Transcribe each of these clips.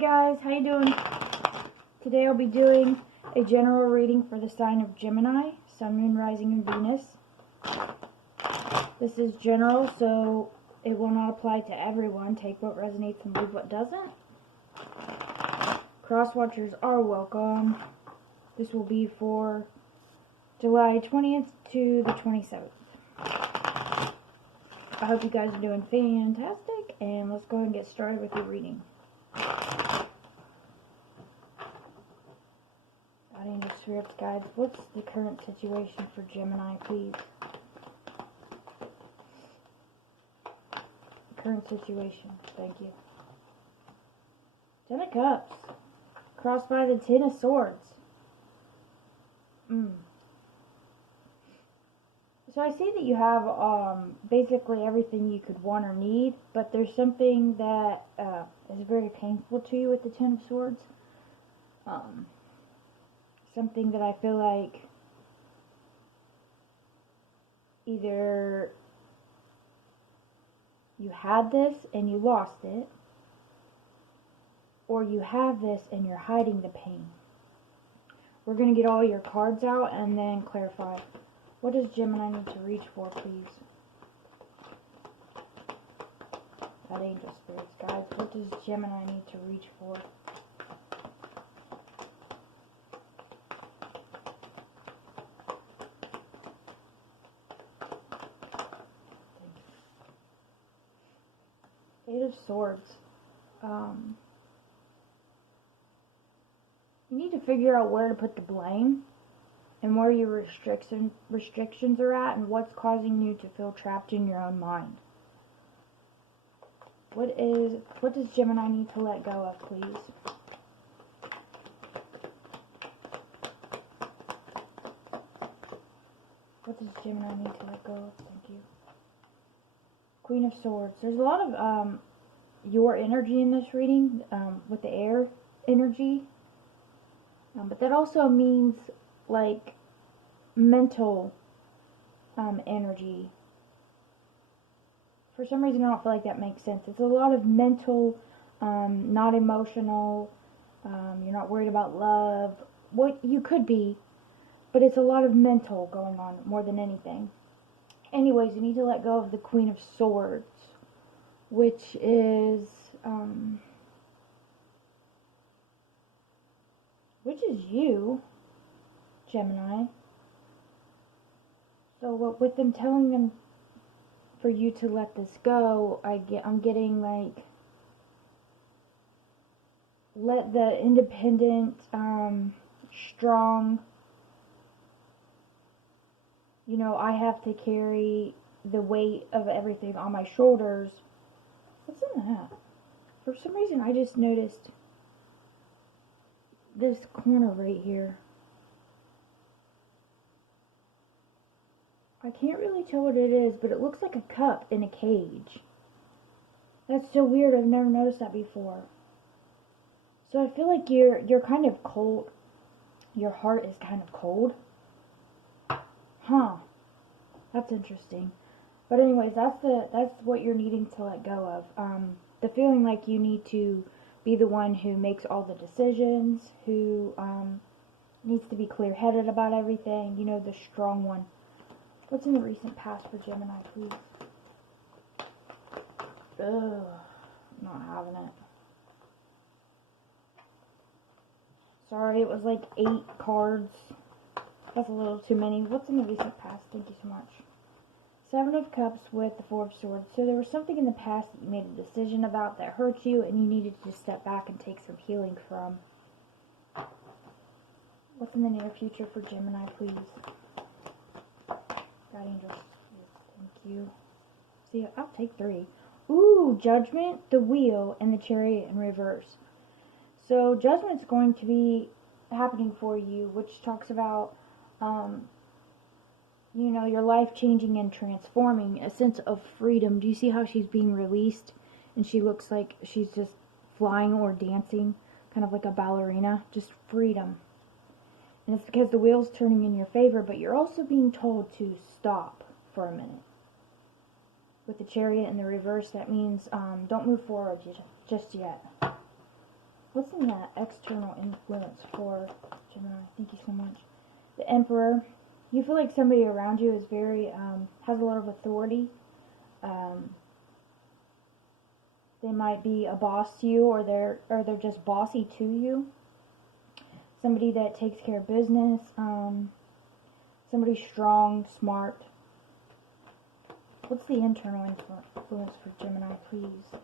guys, how you doing? Today I'll be doing a general reading for the sign of Gemini, Sun, Moon, Rising, and Venus. This is general, so it will not apply to everyone. Take what resonates and leave what doesn't. Cross watchers are welcome. This will be for July 20th to the 27th. I hope you guys are doing fantastic, and let's go ahead and get started with your reading. Angel Spirits Guides, what's the current situation for Gemini, please? Current situation, thank you. Ten of Cups, crossed by the Ten of Swords. So I see that you have basically everything you could want or need, but there's something that is very painful to you with the Ten of Swords. Something that I feel like either you had this and you lost it, or you have this and you're hiding the pain. We're going to get all your cards out and then clarify. What does Gemini need to reach for, please? That Angel Spirits Guides, what does Gemini need to reach for? Eight of Swords. You need to figure out where to put the blame and where your restrictions are at and what's causing you to feel trapped in your own mind. What does Gemini need to let go of, please? What does Gemini need to let go of? Thank you. Queen of Swords. There's a lot of your energy in this reading with the air energy. But that also means like mental energy. For some reason I don't feel like that makes sense. It's a lot of mental, not emotional. You're not worried about love. What you could be, but it's a lot of mental going on more than anything. Anyways, you need to let go of the Queen of Swords, which is you, Gemini. So with them telling them for you to let this go, I'm getting like, let the independent, strong, you know, I have to carry the weight of everything on my shoulders. What's in that? For some reason, I just noticed this corner right here. I can't really tell what it is, but it looks like a cup in a cage. That's so weird. I've never noticed that before. So I feel like you're kind of cold. Your heart is kind of cold. Huh. That's interesting. But anyways, that's what you're needing to let go of. The feeling like you need to be the one who makes all the decisions, who needs to be clear-headed about everything. You know, the strong one. What's in the recent past for Gemini, please? Ugh. Not having it. Sorry, it was like 8 cards. That's a little too many. What's in the recent past? Thank you so much. 7 of Cups with the 4 of Swords. So there was something in the past that you made a decision about that hurt you, and you needed to step back and take some healing from. What's in the near future for Gemini, please? God, Angels. Thank you. See, I'll take 3. Ooh, Judgment, the Wheel, and the Chariot in reverse. So Judgment's going to be happening for you, which talks about you know, your life changing and transforming, a sense of freedom. Do you see how she's being released and she looks like she's just flying or dancing, kind of like a ballerina, just freedom. And it's because the wheel's turning in your favor, but you're also being told to stop for a minute. With the Chariot in the reverse, that means don't move forward just yet. What's in that external influence for Gemini? Thank you so much. The Emperor. You feel like somebody around you is very, has a lot of authority. They might be a boss to you, or they're just bossy to you. Somebody that takes care of business. Somebody strong, smart. What's the internal influence for Gemini, please?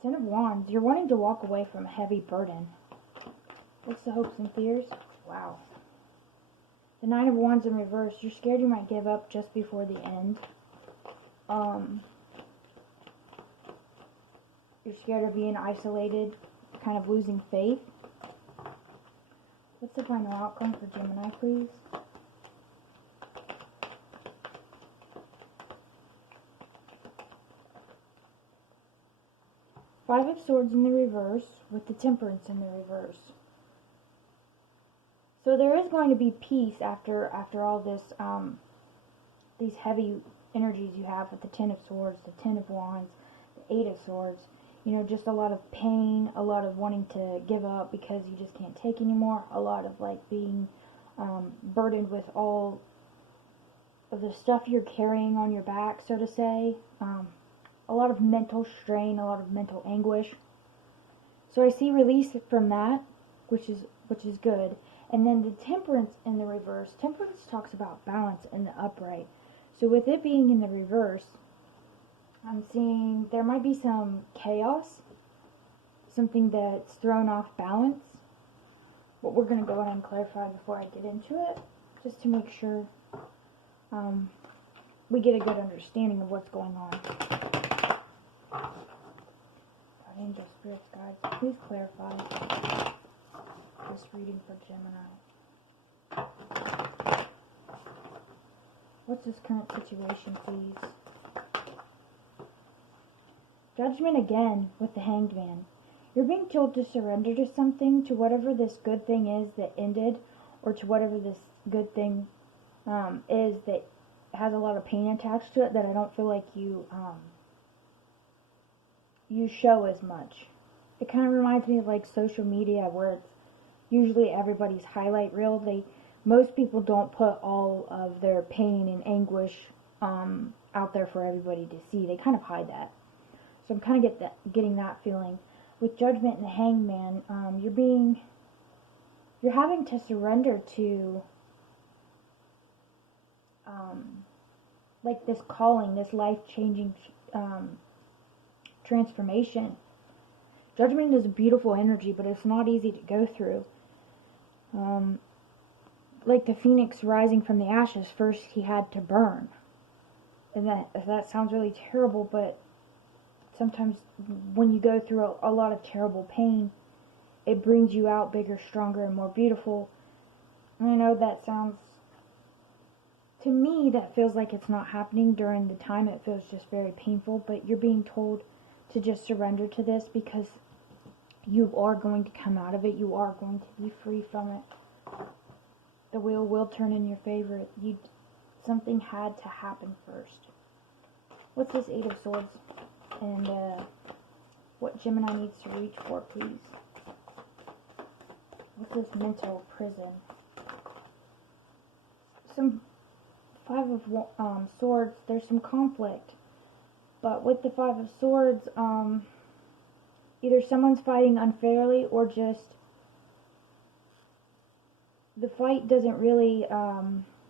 Ten of Wands. You're wanting to walk away from a heavy burden. What's the hopes and fears? Wow. The Nine of Wands in reverse. You're scared you might give up just before the end. You're scared of being isolated, kind of losing faith. What's the final outcome for Gemini, please? Five of Swords in the reverse with the Temperance in the reverse. So there is going to be peace after all this, these heavy energies you have with the Ten of Swords, the Ten of Wands, the Eight of Swords. You know, just a lot of pain, a lot of wanting to give up because you just can't take anymore, a lot of like being burdened with all of the stuff you're carrying on your back, so to say. A lot of mental strain, a lot of mental anguish. So I see release from that, which is good. And then the Temperance in the reverse. Temperance talks about balance in the upright. So with it being in the reverse, I'm seeing there might be some chaos, something that's thrown off balance. But we're going to go ahead and clarify before I get into it, just to make sure we get a good understanding of what's going on. Angel Spirits, guides, please clarify this reading for Gemini. What's this current situation, please? Judgment again with the Hanged Man. You're being told to surrender to something, to whatever this good thing is that ended, or to whatever this good thing is that has a lot of pain attached to it, that I don't feel like you show as much. It kind of reminds me of like social media, where it's usually everybody's highlight reel. Most people don't put all of their pain and anguish out there for everybody to see. They kind of hide that. So I'm kind of getting that feeling. With Judgment and the Hanged Man, you're having to surrender to like this calling, this life-changing transformation. Judgment is a beautiful energy, but it's not easy to go through. Like the phoenix rising from the ashes, first he had to burn. And that sounds really terrible, but sometimes when you go through a lot of terrible pain, it brings you out bigger, stronger, and more beautiful. And I know that sounds, to me, that feels like it's not happening during the time. It feels just very painful, but you're being told to just surrender to this, because you are going to come out of it. You are going to be free from it. The wheel will turn in your favor. Something had to happen first. What's this Eight of Swords? And what Gemini needs to reach for, please? What's this mental prison? Some Five of Swords. There's some conflict. But with the Five of Swords, either someone's fighting unfairly, or just the fight doesn't really,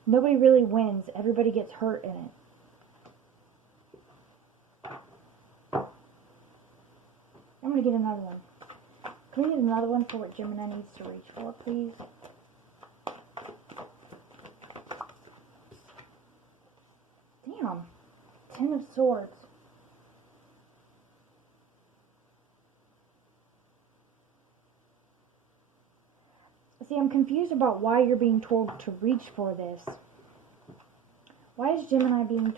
nobody really wins. Everybody gets hurt in it. I'm going to get another one. Can we get another one for what Gemini needs to reach for, please? Damn. Ten of Swords. See, I'm confused about why you're being told to reach for this. Why is Gemini being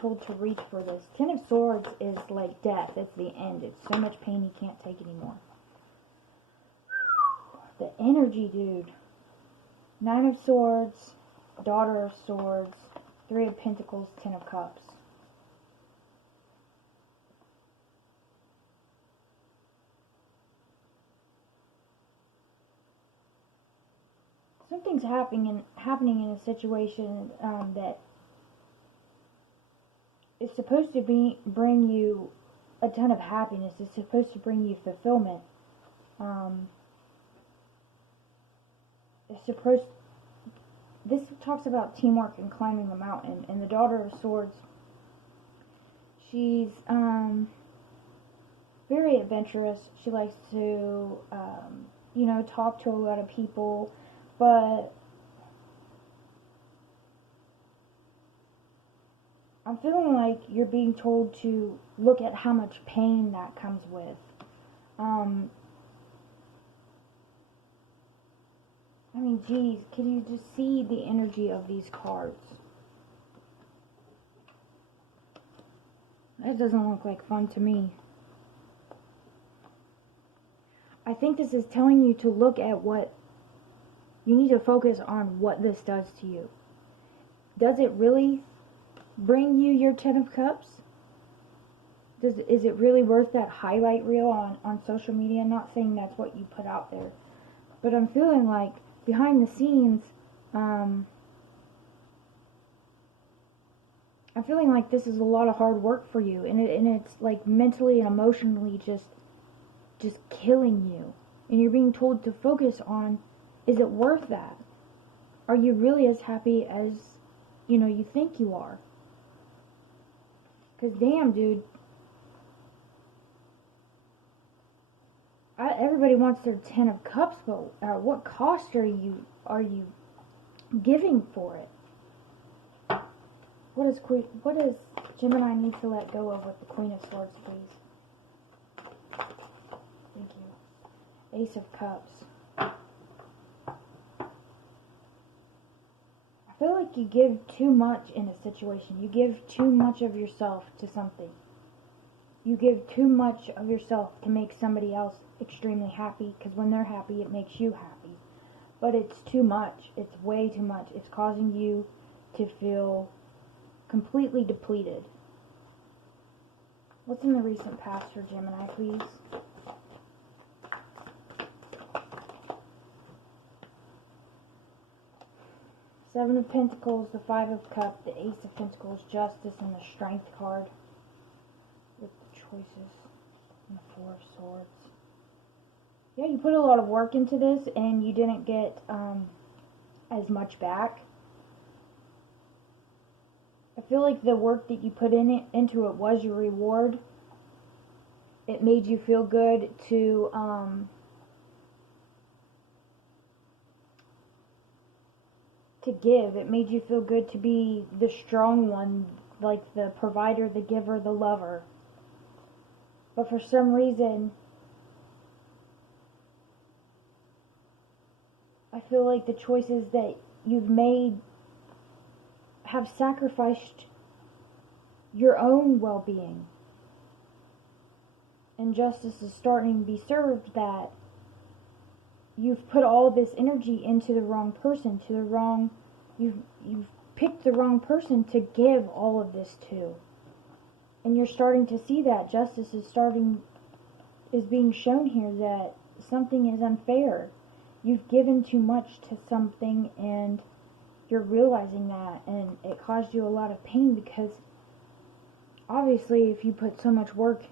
told to reach for this? Ten of Swords is like death. It's the end. It's so much pain you can't take anymore. The energy, dude. Nine of Swords, Daughter of Swords, Three of Pentacles, Ten of Cups. something's happening in a situation that is supposed to bring you a ton of happiness. It's supposed to bring you fulfillment. This talks about teamwork and climbing a mountain. And the Daughter of Swords, she's very adventurous. She likes to, talk to a lot of people, but I'm feeling like you're being told to look at how much pain that comes with. I mean, geez, can you just see the energy of these cards? That doesn't look like fun to me. I think this is telling you to look at what you need to focus on, what this does to you. Does it really bring you your 10 of Cups? Is it really worth that highlight reel on social media? I'm not saying that's what you put out there, but I'm feeling like behind the scenes, I'm feeling like this is a lot of hard work for you, and it's like mentally and emotionally just killing you, and you're being told to focus on, is it worth that? Are you really as happy as you think you are? Because damn, dude, everybody wants their 10 of Cups, but at what cost are you giving for it? What does Gemini need to let go of with the Queen of Swords, please? Thank you. Ace of Cups. I feel like you give too much in a situation. You give too much of yourself to something. You give too much of yourself to make somebody else extremely happy, because when they're happy, it makes you happy. But it's too much. It's way too much. It's causing you to feel completely depleted. What's in the recent past for Gemini, please? Seven of Pentacles, the Five of Cups, the Ace of Pentacles, Justice, and the Strength card with the choices, and the Four of Swords. Yeah, you put a lot of work into this, and you didn't get as much back. I feel like the work that you put into it was your reward. It made you feel good to give. It made you feel good to be the strong one, like the provider, the giver, the lover. But for some reason, I feel like the choices that you've made have sacrificed your own well-being. And justice is starting to be served that you've put all this energy into the wrong person, you've picked the wrong person to give all of this to. And you're starting to see that justice is being shown here, that something is unfair. You've given too much to something, and you're realizing that, and it caused you a lot of pain, because obviously if you put so much work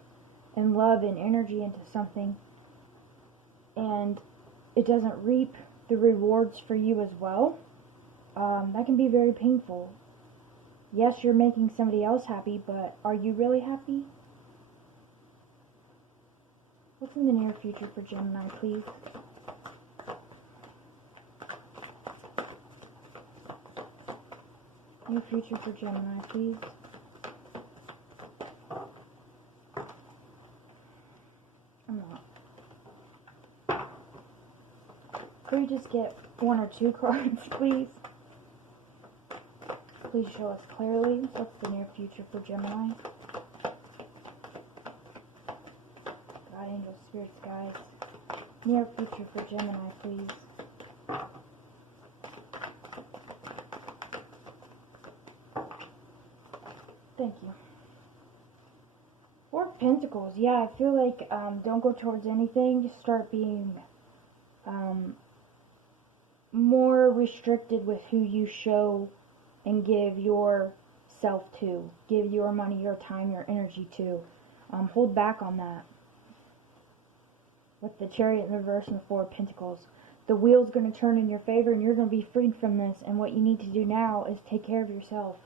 and love and energy into something and it doesn't reap the rewards for you as well, that can be very painful. Yes, you're making somebody else happy, but are you really happy? What's in the near future for Gemini, please? Near future for Gemini, please. I'm not. Could we just get one or two cards, please? Please show us clearly what's the near future for Gemini. God, angels, spirits, guides. Near future for Gemini, please. Thank you. Four of Pentacles. Yeah, I feel like don't go towards anything. Just start being more restricted with who you show and give yourself to. Give your money, your time, your energy to. Hold back on that. With the Chariot in reverse and the Four of Pentacles. The wheel's going to turn in your favor and you're going to be freed from this. And what you need to do now is take care of yourself.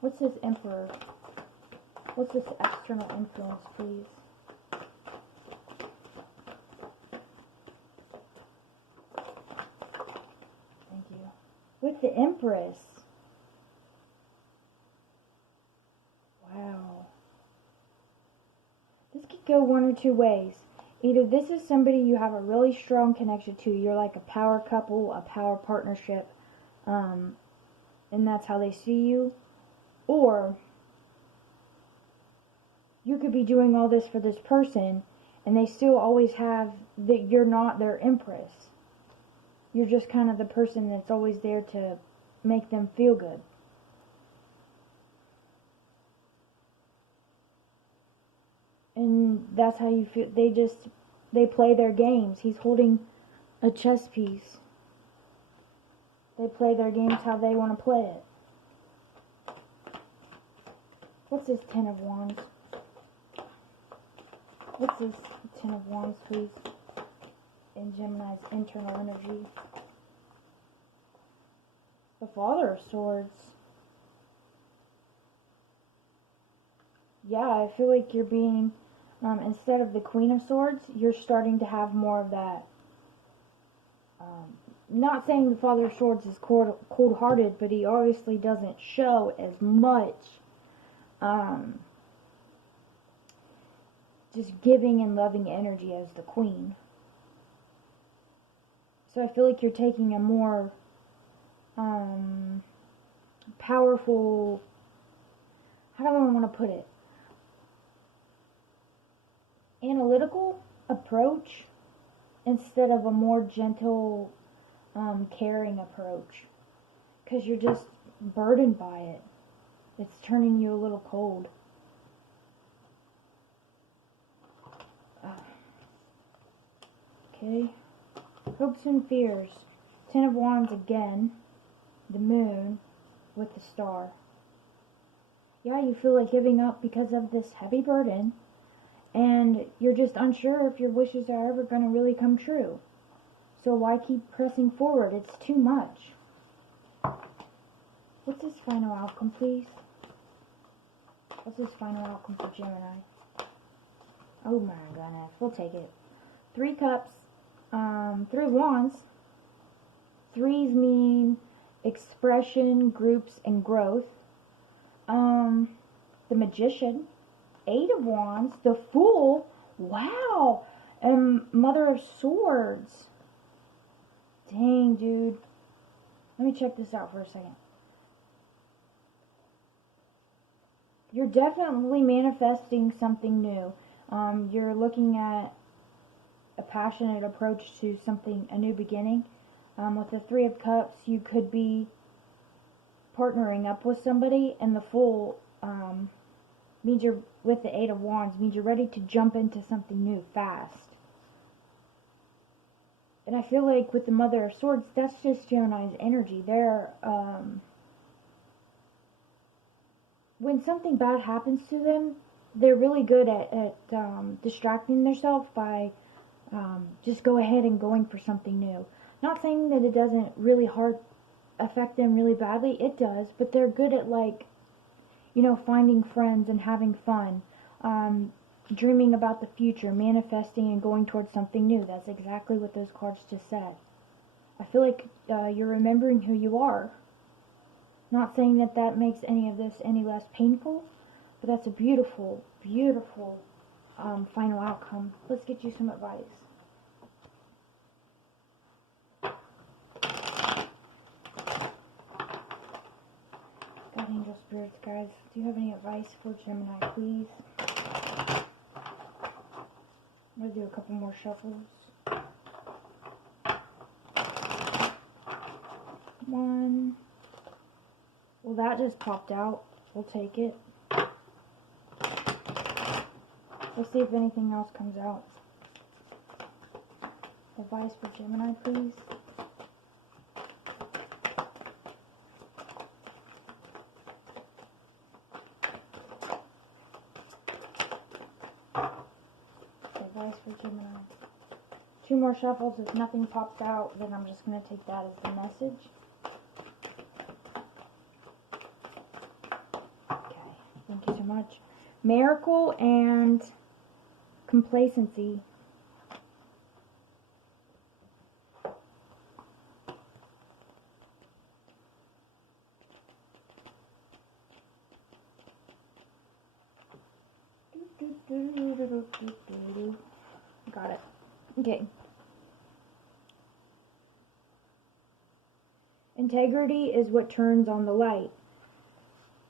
What's this Emperor? What's this external influence, please? Thank you. With the Empress. Wow. This could go one or two ways. Either this is somebody you have a really strong connection to. You're like a power couple, a power partnership. And that's how they see you. Or you could be doing all this for this person and they still always have that you're not their empress. You're just kind of the person that's always there to make them feel good. And that's how you feel. They play their games. He's holding a chess piece. They play their games how they want to play it. What's this Ten of Wands? What's this Ten of Wands, please? In Gemini's internal energy. The Father of Swords. Yeah, I feel like you're being, instead of the Queen of Swords, you're starting to have more of that. Not saying the Father of Swords is cold-hearted, but he obviously doesn't show as much just giving and loving energy as the Queen. So I feel like you're taking a more powerful, how do I want to put it, analytical approach instead of a more gentle, caring approach. Because you're just burdened by it. It's turning you a little cold. Okay. Hopes and fears. Ten of Wands again. The Moon with the Star. Yeah, you feel like giving up because of this heavy burden. And you're just unsure if your wishes are ever going to really come true. So why keep pressing forward? It's too much. What's this final outcome, please? What's this final outcome for Gemini? Oh my goodness. We'll take it. 3 Cups. 3 of Wands. 3s mean expression, groups, and growth. The Magician. 8 of Wands. The Fool. Wow. And Mother of Swords. Dang, dude. Let me check this out for a second. You're definitely manifesting something new. You're looking at a passionate approach to something, a new beginning. With the 3 of Cups, you could be partnering up with somebody, and the Fool means you're, with the 8 of Wands, means you're ready to jump into something new fast. And I feel like with the Mother of Swords, that's just Gemini's energy. They're, when something bad happens to them, they're really good at distracting themselves by just go ahead and going for something new. Not saying that it doesn't really affect them really badly. It does, but they're good at, like, you know, finding friends and having fun. Dreaming about the future, manifesting and going towards something new. That's exactly what those cards just said. I feel like you're remembering who you are. Not saying that that makes any of this any less painful, but that's a beautiful, beautiful final outcome. Let's get you some advice. God, angel spirits, guys, do you have any advice for Gemini, please? I'm going to do a couple more shuffles. 1. Well, that just popped out. We'll take it. Let's see if anything else comes out. Advice for Gemini, please. Advice for Gemini. 2 more shuffles. If nothing pops out, then I'm just going to take that as the message. Okay, thank you so much. Miracle and complacency. Got it. Okay. Integrity is what turns on the light.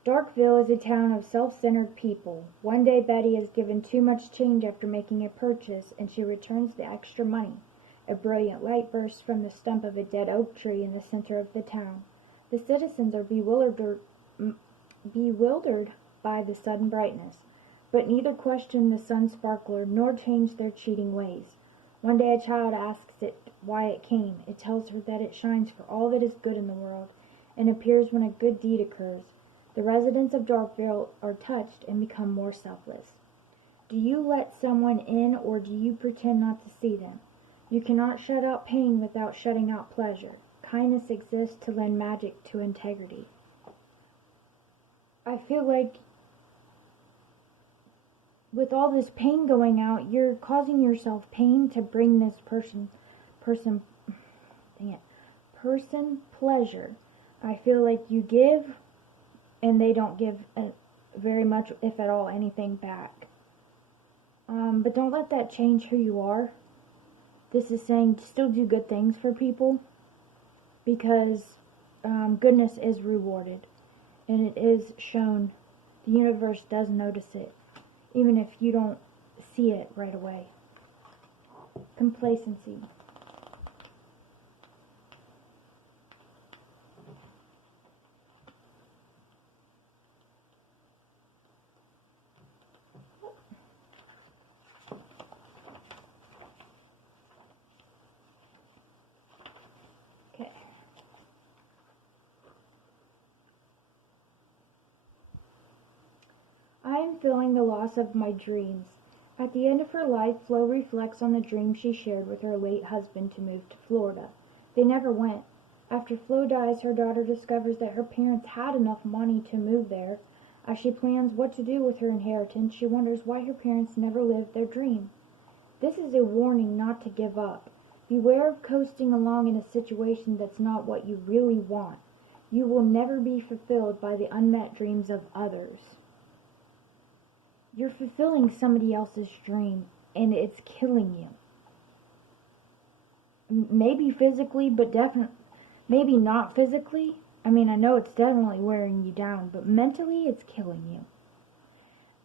Darkville is a town of self-centered people. One day Betty is given too much change after making a purchase, and she returns the extra money. A brilliant light bursts from the stump of a dead oak tree in the center of the town. The citizens are bewildered by the sudden brightness, but neither question the sun's sparkler nor change their cheating ways. One day a child asks it why it came. It tells her that it shines for all that is good in the world, and appears when a good deed occurs. The residents of Darkville are touched and become more selfless. Do you let someone in, or do you pretend not to see them? You cannot shut out pain without shutting out pleasure. Kindness exists to lend magic to integrity. I feel like with all this pain going out, you're causing yourself pain to bring this person pleasure. I feel like you give, and they don't give very much, if at all, anything back. But don't let that change who you are. This is saying still do good things for people, because goodness is rewarded, and it is shown. The universe does notice it, even if you don't see it right away. Complacency. Okay. I am feeling the loss of my dreams. At the end of her life, Flo reflects on the dream she shared with her late husband to move to Florida. They never went. After Flo dies, her daughter discovers that her parents had enough money to move there. As she plans what to do with her inheritance, she wonders why her parents never lived their dream. This is a warning not to give up. Beware of coasting along in a situation that's not what you really want. You will never be fulfilled by the unmet dreams of others. You're fulfilling somebody else's dream, and it's killing you. Maybe physically, but definitely, maybe not physically. I mean, I know it's definitely wearing you down, but mentally it's killing you.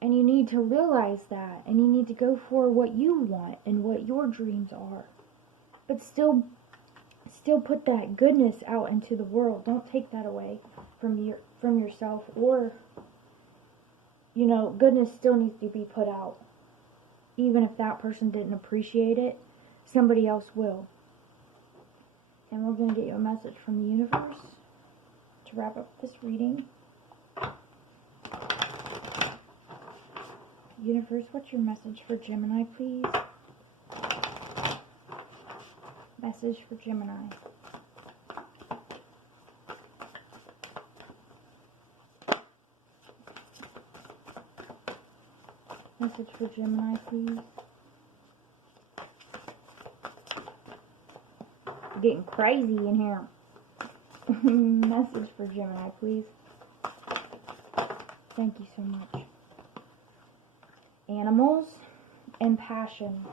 And you need to realize that, and you need to go for what you want and what your dreams are. But still put that goodness out into the world. Don't take that away from yourself, or goodness still needs to be put out. Even if that person didn't appreciate it, somebody else will. And we're going to get you a message from the universe to wrap up this reading. Universe, what's your message for Gemini, please? Message for Gemini. Message for Gemini, please. Getting crazy in here. Message for Gemini, please. Thank you so much. Animals and passion.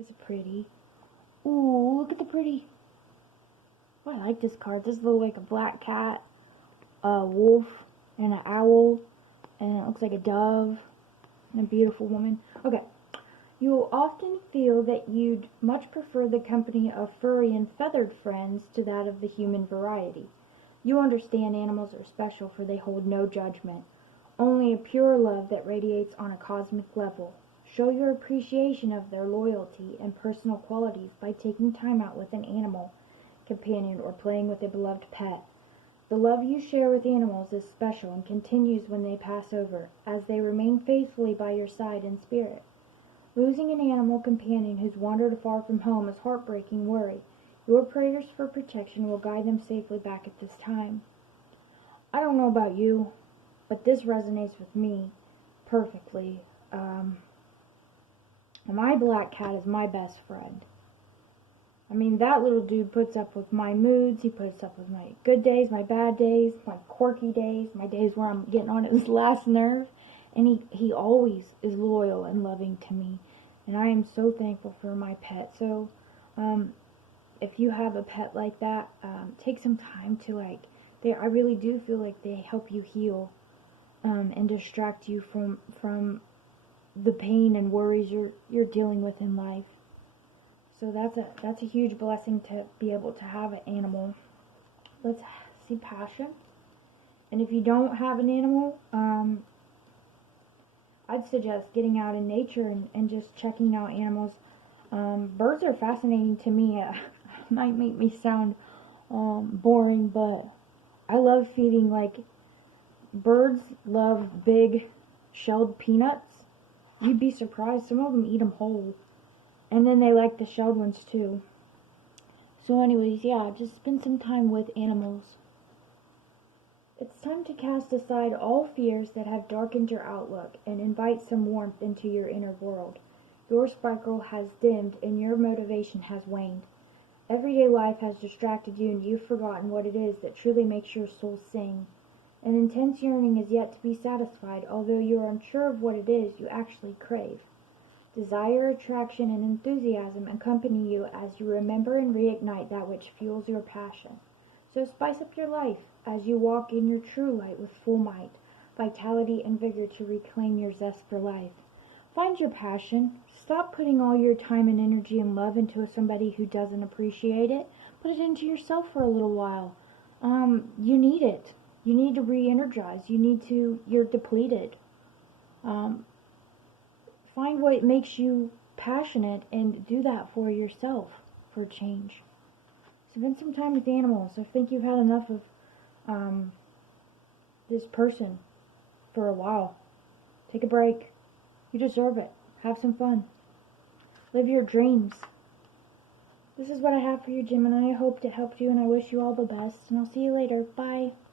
Is it pretty? Ooh, look at the pretty. Oh, I like this card. This looks like a black cat, a wolf, and an owl, and it looks like a dove, and a beautiful woman. Okay. You will often feel that you'd much prefer the company of furry and feathered friends to that of the human variety. You understand animals are special, for they hold no judgment. only a pure love that radiates on a cosmic level. Show your appreciation of their loyalty and personal qualities by taking time out with an animal companion or playing with a beloved pet. The love you share with animals is special and continues when they pass over, as they remain faithfully by your side in spirit. Losing an animal companion who's wandered far from home is heartbreaking worry. Your prayers for protection will guide them safely back at this time. I don't know about you, but this resonates with me perfectly. My black cat is my best friend. I mean, that little dude puts up with my moods. He puts up with my good days, my bad days, my quirky days, my days where I'm getting on his last nerve. And he always is loyal and loving to me. And I am so thankful for my pet. So, if you have a pet like that, take some time to, I really do feel like they help you heal, and distract you from the pain and worries you're dealing with in life. So that's a huge blessing to be able to have an animal. Let's see passion. And if you don't have an animal, I'd suggest getting out in nature and just checking out animals. Birds are fascinating to me. Might make me sound boring, but I love feeding, birds love big shelled peanuts. You'd be surprised, some of them eat them whole. And then they like the shelled ones too. So anyways, yeah, just spend some time with animals. It's time to cast aside all fears that have darkened your outlook and invite some warmth into your inner world. Your sparkle has dimmed and your motivation has waned. Everyday life has distracted you and you've forgotten what it is that truly makes your soul sing. An intense yearning is yet to be satisfied, although you are unsure of what it is you actually crave. Desire, attraction, and enthusiasm accompany you as you remember and reignite that which fuels your passion. So spice up your life as you walk in your true light with full might, vitality, and vigor to reclaim your zest for life. Find your passion. Stop putting all your time and energy and love into somebody who doesn't appreciate it. Put it into yourself for a little while. You need it. You need to re-energize. You're depleted. Find what makes you passionate and do that for yourself for a change. Spend some time with animals. I think you've had enough of this person for a while. Take a break. You deserve it. Have some fun. Live your dreams. This is what I have for you, Gemini. I hope it helped you, and I wish you all the best. And I'll see you later. Bye.